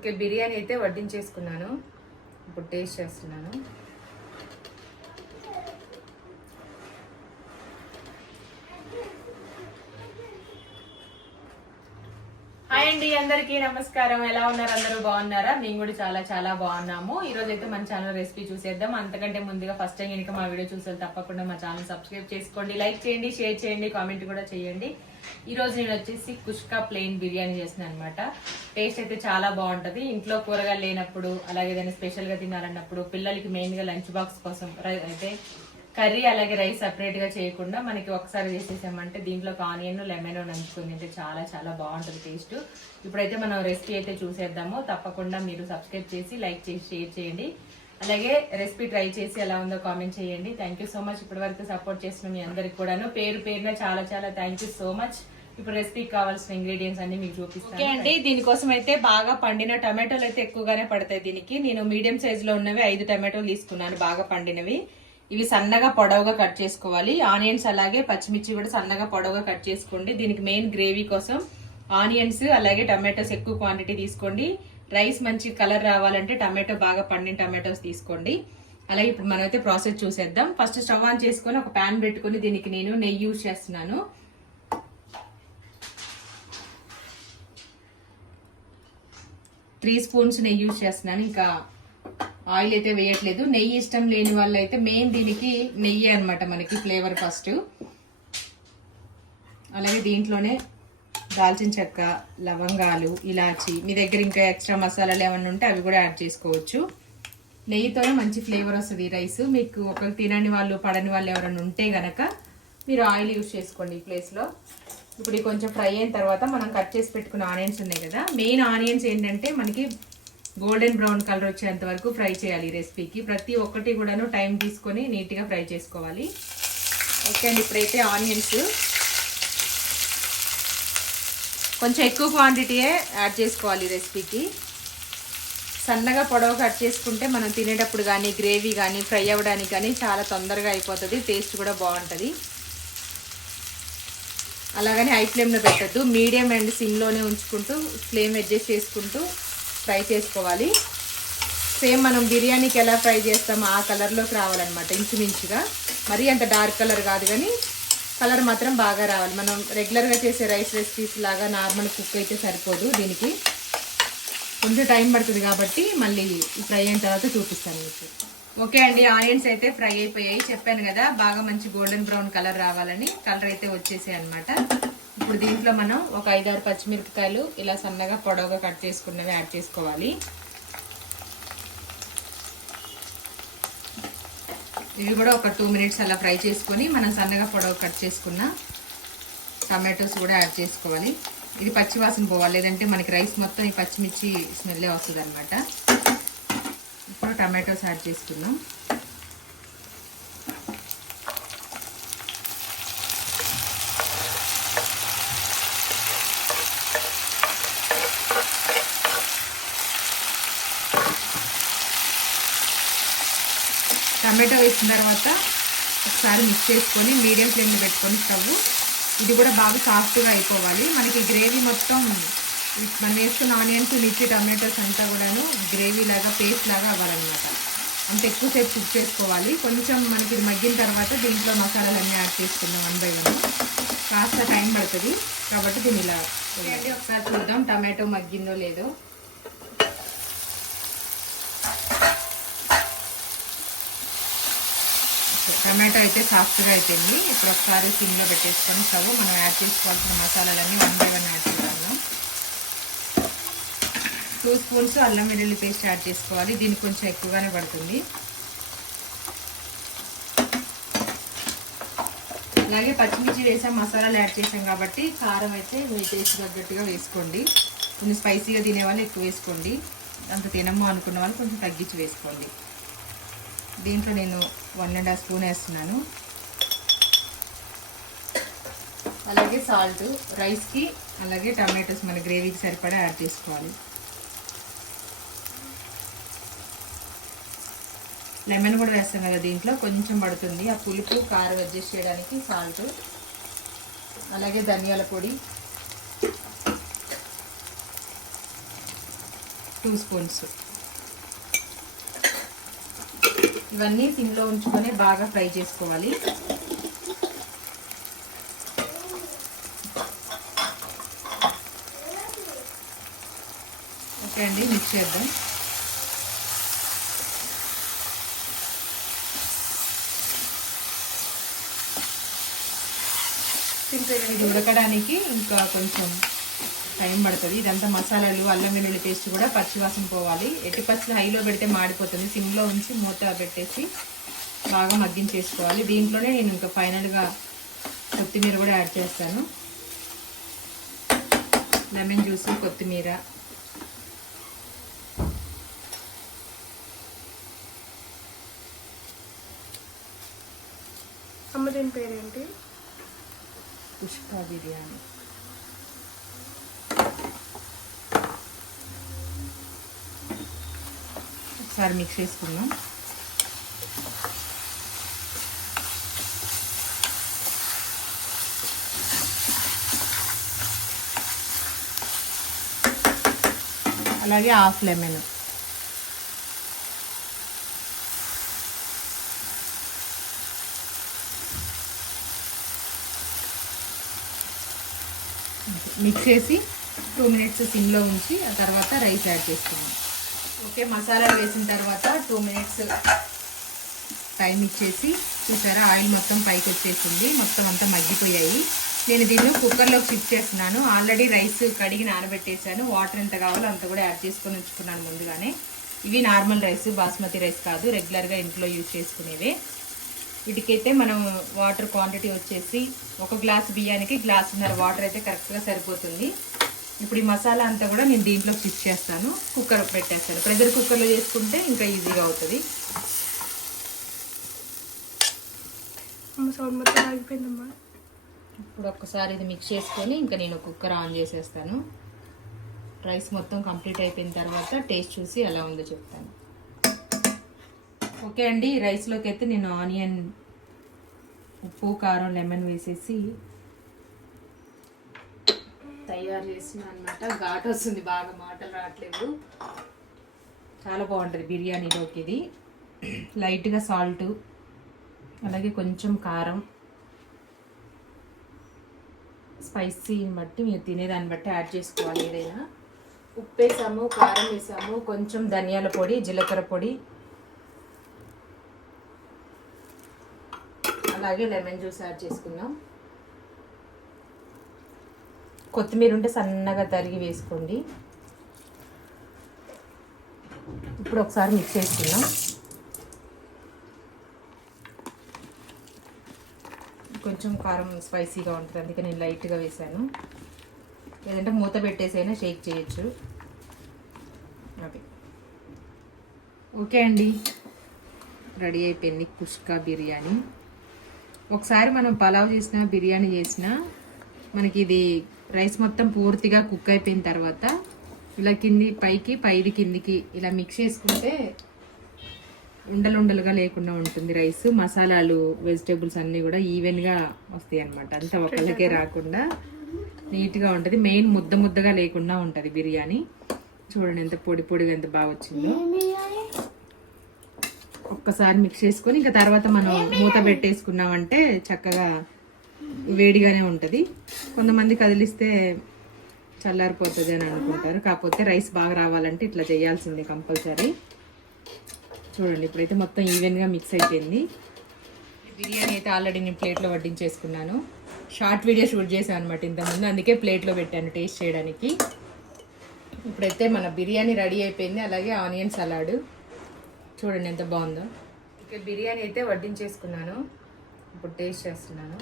Okay biryani అయితే వడ్డించేసుకున్నాను. ఇప్పుడు taste చేస్తున్నాను. హాయ్ అండి అందరికీ నమస్కారం. ఎలా ఉన్నారు? అందరూ బాగున్నారా? మేము కూడా చాలా చాలా బాగున్నాము. ఈ రోజు అయితే మన ఛానల్ రెసిపీ చూసేద్దాం. అంతకంటే ముందుగా ఫస్ట్ టైం కనుక మా వీడియో చూసారు తప్పకుండా మా ఛానల్ సబ్స్క్రైబ్ చేసుకోండి లైక్ చేయండి షేర్ చేయండి కామెంట్ కూడా చేయండి. ఈరోజు నేను వచ్చేసి కుష్కా ప్లెయిన్ బిర్యానీ చేసిన అనమాట టేస్ట్ అయితే చాలా బాగుంటుంది. ఇంట్లో కూరగాయలు లేనప్పుడు అలాగే ఏదైనా స్పెషల్గా తినాలన్నప్పుడు పిల్లలకి మెయిన్గా లంచ్ బాక్స్ కోసం రై- అయితే కర్రీ అలాగే రైస్ సపరేట్గా చేయకుండా మనకి ఒకసారి చేసేసామంటే దీంట్లో ఆనియన్ లెమన్ నంచుకుని అయితే చాలా చాలా బాగుంటుంది టేస్ట్ ఇప్పుడైతే మనం రెసిపీ అయితే చూసేద్దాము. తప్పకుండా మీరు సబ్స్క్రైబ్ చేసి లైక్ చేసి షేర్ చేయండి. అలాగే రెసిపీ ట్రై చేసి ఎలా ఉందో కామెంట్ చేయండి. థ్యాంక్ యూ సో మచ్ ఇప్పటి వరకు సపోర్ట్ చేసిన మీ అందరికి కూడాను. పేరు పేరున చాలా చాలా థ్యాంక్ యూ సో మచ్ ఇప్పుడు రెసిపీకి కావాల్సిన ఇంగ్రీడియంట్స్ అన్ని మీకు చూపిస్తాను. ఓకే అండి దీనికోసం అయితే బాగా పండిన టమాటోలు అయితే ఎక్కువగానే పడతాయి దీనికి. నేను మీడియం సైజ్లో ఉన్నవి ఐదు టమాటోలు తీసుకున్నాను బాగా పండినవి. ఇవి సన్నగా పొడవుగా కట్ చేసుకోవాలి. ఆనియన్స్ అలాగే పచ్చిమిర్చి కూడా సన్నగా పొడవుగా కట్ చేసుకోండి. దీనికి మెయిన్ గ్రేవీ కోసం ఆనియన్స్ అలాగే టమాటోస్ ఎక్కువ క్వాంటిటీ తీసుకోండి. రైస్ మంచి కలర్ రావాలంటే టమాటో బాగా పండిన టమాటోస్ తీసుకోండి. అలాగే ఇప్పుడు మనమైతే ప్రాసెస్ చూసేద్దాం. ఫస్ట్ స్టవ్ ఆన్ చేసుకొని ఒక ప్యాన్ పెట్టుకొని దీనికి నేను నెయ్యి యూజ్ చేస్తున్నాను. త్రీ స్పూన్స్ నెయ్యి యూజ్ చేస్తున్నాను. ఇంకా ఆయిల్ అయితే వేయట్లేదు. నెయ్యి ఇష్టం లేని వాళ్ళు అయితే మెయిన్ దీనికి నెయ్యి అనమాట మనకి ఫ్లేవర్ ఫస్ట్. అలాగే దీంట్లోనే దాల్చిన చెక్క లవంగాలు ఇలాచి మీ దగ్గర ఇంకా ఎక్స్ట్రా మసాలాలు ఏమైనా ఉంటే అవి కూడా యాడ్ చేసుకోవచ్చు. నెయ్యితోనే మంచి ఫ్లేవర్ వస్తుంది రైస్ మీకు ఒకరు తినని వాళ్ళు పడని వాళ్ళు ఎవరైనా ఉంటే గనక మీరు ఆయిల్ యూజ్ చేసుకోండి ఈ ప్లేస్లో ఇప్పుడు ఇది కొంచెం ఫ్రై అయిన తర్వాత మనం కట్ చేసి పెట్టుకున్న ఆనియన్స్ ఉన్నాయి కదా. మెయిన్ ఆనియన్స్ ఏంటంటే మనకి గోల్డెన్ బ్రౌన్ కలర్ వచ్చేంత వరకు ఫ్రై చేయాలి ఈ రెసిపీకి ప్రతి ఒక్కటి కూడాను టైం తీసుకొని నీట్గా ఫ్రై చేసుకోవాలి. ఓకే అండి ఇప్పుడైతే ఆనియన్స్ కొంచెం ఎక్కువ క్వాంటిటీయే యాడ్ చేసుకోవాలి రెసిపీకి సన్నగా పొడవు కట్ చేసుకుంటే మనం తినేటప్పుడు కానీ గ్రేవీ కానీ ఫ్రై అవ్వడానికి కానీ చాలా తొందరగా అయిపోతుంది టేస్ట్ కూడా బాగుంటుంది. అలాగని హై ఫ్లేమ్లో పెట్టద్దు మీడియం అండ్ సిమ్లోనే ఉంచుకుంటూ ఫ్లేమ్ అడ్జస్ట్ చేసుకుంటూ ఫ్రై చేసుకోవాలి. సేమ్ మనం బిర్యానీకి ఎలా ఫ్రై చేస్తామో ఆ కలర్లోకి రావాలన్నమాట ఇంచుమించుగా. మరీ అంత డార్క్ కలర్ కాదు కానీ కలర్ మాత్రం బాగా రావాలి. మనం రెగ్యులర్గా చేసే రైస్ రెసిపీస్ లాగా నార్మల్ కుక్ అయితే సరిపోదు దీనికి. కొంచెం టైం పడుతుంది కాబట్టి మళ్ళీ ఫ్రై అయిన తర్వాత చూపిస్తాను మీకు. ఓకే అండి ఆనియన్స్ అయితే ఫ్రై అయిపోయాయి. చెప్పాను కదా బాగా మంచి గోల్డెన్ బ్రౌన్ కలర్ రావాలని. కలర్ అయితే వచ్చేసాయి అనమాట ఇప్పుడు దీంట్లో మనం ఒక ఐదారు పచ్చిమిరపకాయలు ఇలా సన్నగా పొడవుగా కట్ చేసుకున్నవి యాడ్ చేసుకోవాలి. ఇవి కూడా ఒక టూ మినిట్స్ అలా ఫ్రై చేసుకొని మనం సన్నగా పొడవు కట్ చేసుకున్న టమాటోస్ కూడా యాడ్ చేసుకోవాలి. ఇది పచ్చివాసన పోవాలి లేదంటే మనకి రైస్ మొత్తం ఈ పచ్చిమిర్చి స్మెల్లే వస్తుంది అనమాట ఇప్పుడు టమాటోస్ యాడ్ చేసుకుందాం. టమాటో వేసిన తర్వాత ఒకసారి మిక్స్ చేసుకొని మీడియం ఫ్లేమ్లో పెట్టుకొని స్టవ్. ఇది కూడా బాగా సాఫ్ట్గా అయిపోవాలి. మనకి గ్రేవీ మొత్తం మనం వేసుకున్న ఆనియన్స్ మిర్చి టమాటోస్ అంతా కూడాను గ్రేవీ లాగా పేస్ట్ లాగా అవ్వాలన్నమాట. అంత ఎక్కువసేపు కుక్ చేసుకోవాలి. కొంచెం మనకి ఇది మగ్గిన తర్వాత దీంట్లో మసాలాలన్నీ యాడ్ చేసుకుందాం వన్ బై వన్. కాస్త టైం పడుతుంది. కాబట్టి దీన్ని ఇలా ఒకసారి చూద్దాం టమాటో మగ్గిందో లేదో. టమాటో అయితే సాఫ్ట్గా అయిపోయింది. ఇప్పుడు ఒకసారి సిమ్లో పెట్టేసుకొని స్టవ్ మనం యాడ్ చేసుకోవాల్సిన మసాలాలన్నీ వన్ బై వన్ యాడ్ చేద్దాము. టూ స్పూన్స్ అల్లం వెల్లుల్లి పేస్ట్ యాడ్ చేసుకోవాలి. దీనికి కొంచెం ఎక్కువగానే పడుతుంది. అలాగే పచ్చిమిర్చి వేసాం మసాలాలు యాడ్ చేసాం కాబట్టి కారం అయితే మీ టేస్ట్ తగ్గట్టుగా వేసుకోండి. కొంచెం స్పైసీగా తినే వాళ్ళు ఎక్కువ వేసుకోండి. అంత తినము అనుకున్న వాళ్ళు కొంచెం తగ్గించి వేసుకోండి. దీంట్లో నేను వన్ అండ్ హాఫ్ స్పూన్ వేస్తున్నాను. అలాగే సాల్ట్ రైస్కి అలాగే టమాటోస్ మన గ్రేవీకి సరిపడా యాడ్ చేసుకోవాలి. లెమన్ కూడా వేస్తాం కదా దీంట్లో కొంచెం పడుతుంది. ఆ పులుపు కారం అడ్జస్ట్ చేయడానికి సాల్ట్ అలాగే ధనియాల పొడి టూ స్పూన్స్ ఇవన్నీ సిమ్లో ఉంచుకొని బాగా ఫ్రై చేసుకోవాలి. ఓకే అండి మిక్స్ చేద్దాం. ఇది ఉడకడానికి ఇంకా కొంచెం టైం పడుతుంది. ఇదంతా మసాలాలు అల్లం వెల్లుల్లి పేస్ట్ కూడా పచ్చివాసన పోవాలి. ఎట్టి పచ్చి హైలో పెడితే మాడిపోతుంది. సిమ్లో ఉంచి మూత పెట్టేసి బాగా మగ్గించేసుకోవాలి. దీంట్లోనే నేను ఇంకా ఫైనల్గా కొత్తిమీర కూడా యాడ్ చేస్తాను. లెమన్ జ్యూస్ కొత్తిమీర. అమ్మ దీని పేరేంటి? పుష్ప బిర్యానీ. ఒకసారి మిక్స్ చేసుకుందాం. అలాగే హాఫ్ లెమన్ మిక్స్ చేసి టూ మినిట్స్ సిమ్లో ఉంచి ఆ తర్వాత రైస్ యాడ్ చేసుకున్నాం ఓకే మసాలా వేసిన తర్వాత టూ మినిట్స్ టైం ఇచ్చేసి చూసారా ఆయిల్ మొత్తం పైకి వచ్చేసింది మొత్తం అంతా మగ్గిపోయాయి. నేను దీన్ని కుక్కర్లోకి షిఫ్ట్ చేస్తున్నాను. ఆల్రెడీ రైస్ కడిగి నానబెట్టేశాను. వాటర్ ఎంత కావాలో అంత కూడా యాడ్ చేసుకొని ఉంచుకున్నాను ముందుగానే. ఇవి నార్మల్ రైస్ బాస్మతి రైస్ కాదు రెగ్యులర్గా ఇంట్లో యూజ్ చేసుకునేవే. వీటికైతే మనం వాటర్ క్వాంటిటీ వచ్చేసి ఒక గ్లాస్ బియ్యానికి గ్లాసున్నర వాటర్ అయితే కరెక్ట్గా సరిపోతుంది. ఇప్పుడు ఈ మసాలా అంతా కూడా నేను దీంట్లో షిఫ్ట్ చేస్తాను. కుక్కర్ పెట్టేస్తాను. ప్రెషర్ కుక్కర్లో చేసుకుంటే ఇంకా ఈజీగా అవుతుంది. ఇప్పుడు ఒక్కసారి ఇది మిక్స్ చేసుకొని ఇంకా నేను కుక్కర్ ఆన్ చేసేస్తాను. రైస్ మొత్తం కంప్లీట్ అయిపోయిన తర్వాత టేస్ట్ చూసి ఎలా ఉందో చెప్తాను. ఓకే అండి రైస్లోకి అయితే నేను ఆనియన్ ఉప్పు కారం లెమన్ వేసేసి తయారు చేసిన అనమాట ఘాట్ వస్తుంది బాగా మాటలు రావట్లేదు. చాలా బాగుంటుంది బిర్యానీలోకి ఇది లైట్గా సాల్ట్ అలాగే కొంచెం కారం. స్పైసీని బట్టి మీరు తినేదాన్ని బట్టి యాడ్ చేసుకోవాలి ఏదైనా. ఉప్పు వేసాము కారం వేసాము కొంచెం ధనియాల పొడి జీలకర్ర పొడి. అలాగే లెమన్ జ్యూస్ యాడ్ చేసుకున్నాం కొత్తిమీర ఉంటే సన్నగా తరిగి వేసుకోండి. ఇప్పుడు ఒకసారి మిక్స్ చేసుకుందాం. కొంచెం కారం స్పైసీగా ఉంటుంది అందుకే నేను లైట్గా వేసాను. లేదంటే మూత పెట్టేసైనా షేక్ చేయొచ్చు. అది ఓకే అండి. రెడీ అయిపోయింది కుష్కా బిర్యానీ. ఒకసారి మనం పలావ్ చేసిన బిర్యానీ చేసిన మనకి ఇది రైస్ మొత్తం పూర్తిగా కుక్ అయిపోయిన తర్వాత ఇలా కింది పైకి పైది కిందికి ఇలా మిక్స్ చేసుకుంటే ఉండలుండలుగా లేకుండా ఉంటుంది రైస్. మసాలాలు వెజిటేబుల్స్ అన్నీ కూడా ఈవెన్గా వస్తాయి అనమాట అంతా ఒకళ్ళకే రాకుండా నీట్గా ఉంటుంది. మెయిన్ ముద్ద ముద్దగా లేకుండా ఉంటుంది బిర్యానీ. చూడండి ఎంత పొడి పొడిగా ఎంత బాగా వచ్చిందో. ఒక్కసారి మిక్స్ చేసుకొని ఇంకా తర్వాత మనం మూత పెట్టేసుకున్నామంటే చక్కగా వేడిగానే ఉంటుంది. కొంతమంది కదిలిస్తే చల్లారిపోతుంది అని అనుకుంటారు. కాకపోతే రైస్ బాగా రావాలంటే ఇట్లా చేయాల్సిందే కంపల్సరీ. చూడండి ఇప్పుడైతే మొత్తం ఈవెన్గా మిక్స్ అయిపోయింది. బిర్యానీ అయితే ఆల్రెడీ నేను ప్లేట్లో వడ్డించేసుకున్నాను. షార్ట్ వీడియో షూట్ చేశాను అనమాట ఇంతకుముందు. అందుకే ప్లేట్లో పెట్టాను టేస్ట్ చేయడానికి. ఇప్పుడైతే మన బిర్యానీ రెడీ అయిపోయింది. అలాగే ఆనియన్ సలాడ్. చూడండి ఎంత బాగుందో. ఇక బిర్యానీ అయితే వడ్డించేసుకున్నాను. ఇప్పుడు టేస్ట్ చేస్తున్నాను.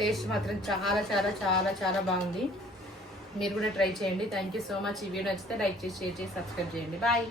టేస్ట్ మాత్రం చాలా చాలా చాలా చాలా బాగుంది. మీరు కూడా ట్రై చేయండి. థ్యాంక్ యూ సో మచ్ ఈ వీడియో నచ్చితే లైక్ చేసి షేర్ చేసి సబ్స్క్రైబ్ చేయండి. బాయ్